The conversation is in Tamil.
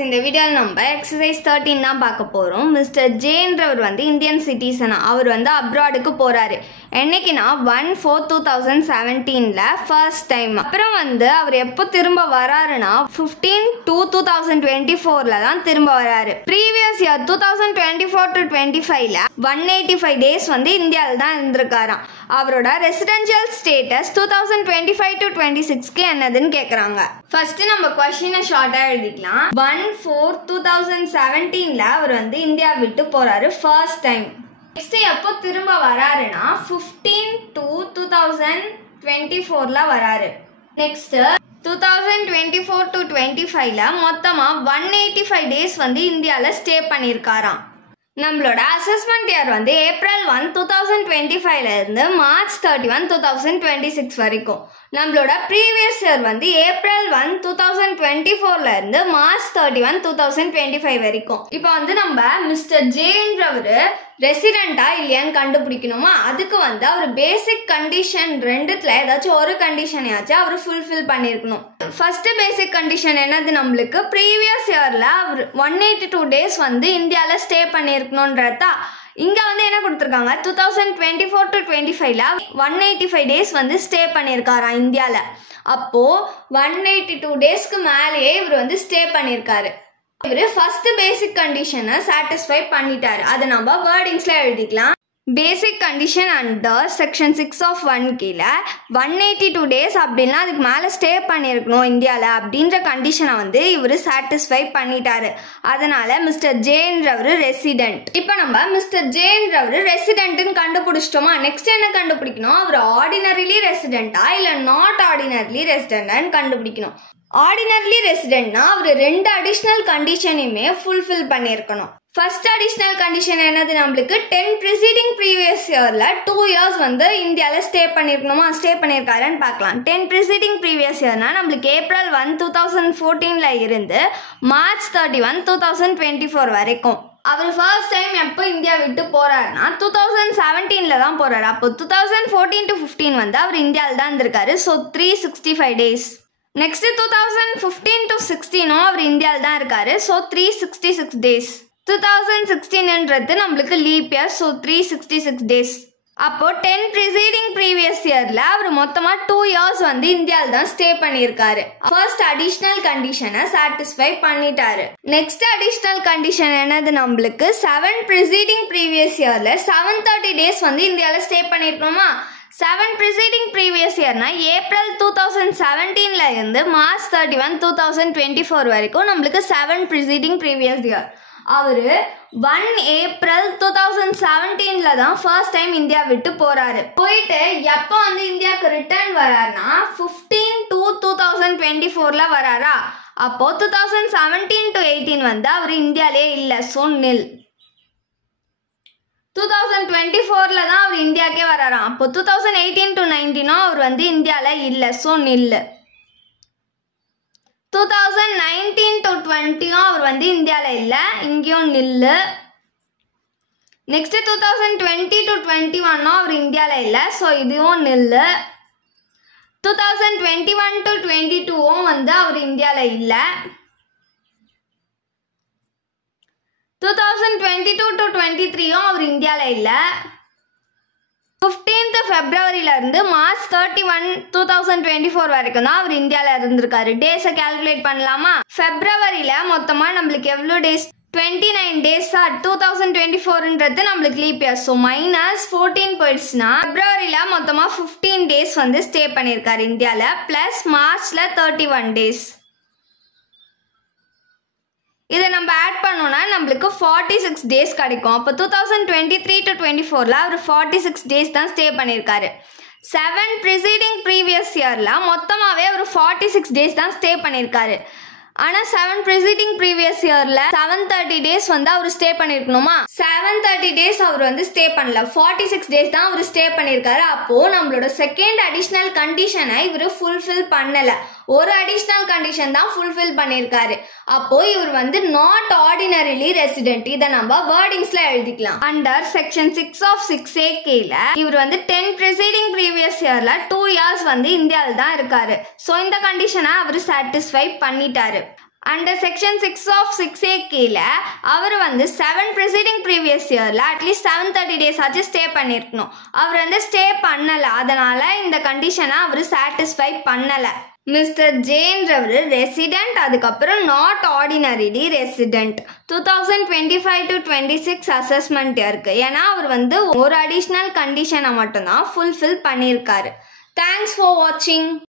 இந்த வீடியோவில் நம்ம எக்ஸசைஸ் 13 தான் பார்க்க போகிறோம். மிஸ்டர் ஜேன்றவர் வந்து இந்தியன் சிட்டிசனா, அவர் வந்து அப்ராடுக்கு போகிறாரு. என்னைக்குன்னா 1/4/2017 ஃபர்ஸ்ட் டைம். அப்புறம் வந்து அவர் எப்போ திரும்ப வராருன்னா 15/2/2024 தான் திரும்ப வராரு. ப்ரீவியஸ் இயர் 2024 to 25 185 டேஸ் வந்து இந்தியாவில் தான் இருந்திருக்காராம். அவரோட ரெசிடென்ஷியல் ஸ்டேட்டஸ் 2025 to 26க்கு என்னதுன்னு கேட்குறாங்க. ஃபர்ஸ்ட் நம்ம கொஸ்டினை ஷார்ட்டாக எழுதிக்கலாம். 1/4/2017 அவர் வந்து இந்தியா விட்டு போறாரு ஃபர்ஸ்ட் டைம். நெக்ஸ்ட் எப்போ திரும்ப வராருன்னா 15/2/2024 வராரு. நெக்ஸ்ட் 2024 to 25 மொத்தமா 185 டேஸ் வந்து இந்தியாவில் ஸ்டே பண்ணியிருக்காராம். நம்மளோட அசஸ்மெண்ட் இயர் வந்து April 1, 2025 இருந்து March 31, 2026 வரைக்கும். நம்மளோட ப்ரீவியஸ் இயர் வந்து April 1, 2024 இருந்து March 31, 2025 வரைக்கும். இப்போ வந்து நம்ம மிஸ்டர் ஜேன்றவரு ரெசிடென்டா இல்லையான்னு கண்டுபிடிக்கணுமா? அதுக்கு வந்து அவர் பேசிக் கண்டிஷன் ரெண்டுத்துல ஏதாச்சும் ஒரு கண்டிஷனையாச்சும் அவர் ஃபுல்ஃபில் பண்ணியிருக்கணும். ஃபர்ஸ்ட் பேசிக் கண்டிஷன் என்னது, நம்மளுக்கு ப்ரீவியஸ் இயர்ல அவர் 182 டேஸ் வந்து இந்தியாவில் ஸ்டே பண்ணியிருக்கணும்ன்றதா. இங்க வந்து என்ன கொடுத்துருக்காங்க, 2024 to 25 185 டேஸ் வந்து ஸ்டே பண்ணியிருக்காராம் இந்தியாவில். அப்போ 182 டேஸ்க்கு மேலேயே இவர் வந்து ஸ்டே பண்ணியிருக்காரு. இவர் ஃபர்ஸ்ட் பேசிக் கண்டிஷனை சாட்டிஸ்ஃபை பண்ணிட்டாரு. அதை நம்ம வேர்டிங்ஸ்ல எழுதிக்கலாம். பேசிக் கண்டிஷன் அண்டர் செக்ஷன் 6 of 1 கீழே 182 டேஸ் அப்படின்னா அதுக்கு மேலே ஸ்டே பண்ணியிருக்கணும் இந்தியாவில் அப்படின்ற கண்டிஷனை வந்து இவர் சாட்டிஸ்ஃபை பண்ணிட்டாரு. அதனால மிஸ்டர் ஜேன்றவர் ரெசிடென்ட். இப்போ நம்ம மிஸ்டர் ஜேன்றவர் ரெசிடென்ட்னு கண்டுபிடிச்சிட்டோமா? நெக்ஸ்ட் என்ன கண்டுபிடிக்கணும், அவர் ஆர்டினரிலி ரெசிடென்ட்டா இல்லை நாட் ஆர்டினரிலி ரெசிடென்டான்னு கண்டுபிடிக்கணும். ஆர்டினரிலி ரெசிடென்ட்னா அவர் 2 அடிஷ்னல் கண்டிஷனையுமே ஃபுல்ஃபில் பண்ணியிருக்கணும். ஃபர்ஸ்ட் அடிஷ்னல் கண்டிஷன் என்னது, நம்மளுக்கு 10 ப்ரிசீடிங் ப்ரீவியஸ் இயர்ல 2 இயர்ஸ் வந்து இந்தியாவில் ஸ்டே பண்ணியிருக்கணுமா? ஸ்டே பண்ணியிருக்காருன்னு பார்க்கலாம். 10 ப்ரிசீடிங் ப்ரீவியஸ் இயர்னா நம்மளுக்கு April 1, 2014 இருந்து March 31, 2024 வரைக்கும். அவர் ஃபர்ஸ்ட் டைம் எப்போ இந்தியா விட்டு போறாருன்னா 2017 தான் போறாரு. அப்போ 2014 to 15 வந்து அவர் இந்தியாவில் தான் இருந்திருக்காரு. So 365 days. நெக்ஸ்ட் 2015 to 16 அவர் இந்தியாவில் தான் இருக்காரு. So 366 days. 2016ன்றது நம்மளுக்கு லீப் இயர். So 366 days. அப்போ 10 ப்ரிசீடிங் ப்ரீவியஸ் இயர்ல அவர் மொத்தமா 2 இயர்ஸ் வந்து இந்தியாவில் தான் ஸ்டே பண்ணியிருக்காரு. ஃபர்ஸ்ட் அடிஷ்னல் கண்டிஷனை சாட்டிஸ்ஃபை பண்ணிட்டாரு. நெக்ஸ்ட் அடிஷ்னல் கண்டிஷன் என்னது, நம்மளுக்கு 7 ப்ரிசீடிங் ப்ரீவியஸ் இயர்ல 730 டேஸ் வந்து இந்தியாவில் ஸ்டே பண்ணியிருக்கணுமா? 7 ப்ரிசீடிங் ப்ரீவியஸ் இயர்னா April 2017 இருந்து March 31, 2024 வரைக்கும் நம்மளுக்கு 7 ப்ரிசீடிங் ப்ரீவியஸ் இயர். அவரு 1 April 2017 தான் ஃபர்ஸ்ட் டைம் இந்தியா விட்டு போறாரு. போயிட்டு எப்போ வந்து இந்தியாவுக்கு ரிட்டர்ன் வராருன்னா 15/2/2024 வராரா. அப்போ 2017 to 18 வந்து அவர் இந்தியாலே இல்லை. ஸோ நில். 2024 தான் அவர் இந்தியாக்கே வராராம். அப்போ 2018 to 19 அவர் வந்து இந்தியாவில் இல்லை. ஸோ நில். 2019 to 20 அவர் வந்து இந்தியாவில் இல்லை, இங்கேயும் நில்லு. நெக்ஸ்ட் 2020 to 21 அவர் இந்தியாவில் இல்லை. ஸோ இதுவும் நில்லு. 2021 to 22 வந்து அவர் இந்தியாவில் இல்லை. 2022 to 23 அவர் இந்தியாவில் இல்லை. 15th February இருந்து March 31, 2024 வரைக்கும் தான் அவர் இந்தியாவில் இருந்திருக்காரு. டேஸை கால்குலேட் பண்ணலாமா? ஃபெப்ரவரியில மொத்தமா நம்மளுக்கு எவ்வளோ டேஸ், 29 டேஸா. 2024ன்றது நம்மளுக்கு லீப் இயர். ஸோ -14 போயிடுச்சுன்னா ஃபெப்ரவரியில மொத்தமா 15 டேஸ் வந்து ஸ்டே பண்ணியிருக்காரு இந்தியாவில். பிளஸ் மார்ச்ல 31 டேஸ். இதை நம்ம ஆட் பண்ணோம்னா நம்மளுக்கு 46 டேஸ் கிடைக்கும். அப்போ 2023 to 24 அவர் 46 டேஸ் தான் ஸ்டே பண்ணியிருக்காரு. 7 ப்ரிசீடிங் ப்ரீவியஸ் இயர்ல மொத்தமாகவே அவர் 46 டேஸ் தான் ஸ்டே பண்ணியிருக்காரு. ஆனால் 7 ப்ரிசீடிங் ப்ரீவியஸ் இயர்ல 730 டேஸ் வந்து அவர் ஸ்டே பண்ணியிருக்கணுமா? 730 டேஸ் அவர் வந்து ஸ்டே பண்ணல. 46 டேஸ் தான் அவர் ஸ்டே பண்ணியிருக்காரு. அப்போ நம்மளோட செகண்ட் அடிஷ்னல் கண்டிஷனை இவர் ஃபுல்ஃபில் பண்ணல. ஒரு அடிஷ்னல் கண்டிஷன் தான் ஃபுல்ஃபில் பண்ணியிருக்காரு. அப்போ இவர் வந்து நாட் ஆர்டினரிலி ரெசிடென்ட். இதை நம்ம வேர்டிங்ஸ்ல எழுதிக்கலாம். அண்டர் செக்ஷன் 6 of 6A கீழே இவர் வந்து 10 ப்ரிசீடிங் ப்ரீவியஸ் இயர்ல 2 இயர்ஸ் வந்து இந்தியாவில் தான் இருக்காரு. ஸோ இந்த கண்டிஷனை அவர் சாட்டிஸ்ஃபை பண்ணிட்டாரு. அண்டர் செக்ஷன் 6 ஆஃப் 6A கீழே அவர் வந்து 7 ப்ரிசீடிங் ப்ரீவியஸ் இயரில் அட்லீஸ்ட் 730 டேஸ் ஆச்சு ஸ்டே பண்ணியிருக்கணும். அவர் வந்து ஸ்டே பண்ணலை, அதனால் இந்த கண்டிஷனை அவர் சாட்டிஸ்ஃபை பண்ணலை. மிஸ்டர் ஜேன்றவர் ரெசிடென்ட், அதுக்கப்புறம் not ordinarily resident. 2025 to 26 assessment இருக்கு. ஏன்னா அவர் வந்து ஒரு அடிஷ்னல் கண்டிஷனை மட்டும்தான் ஃபுல்ஃபில் பண்ணியிருக்காரு. தேங்க்ஸ் ஃபார் வாட்சிங்.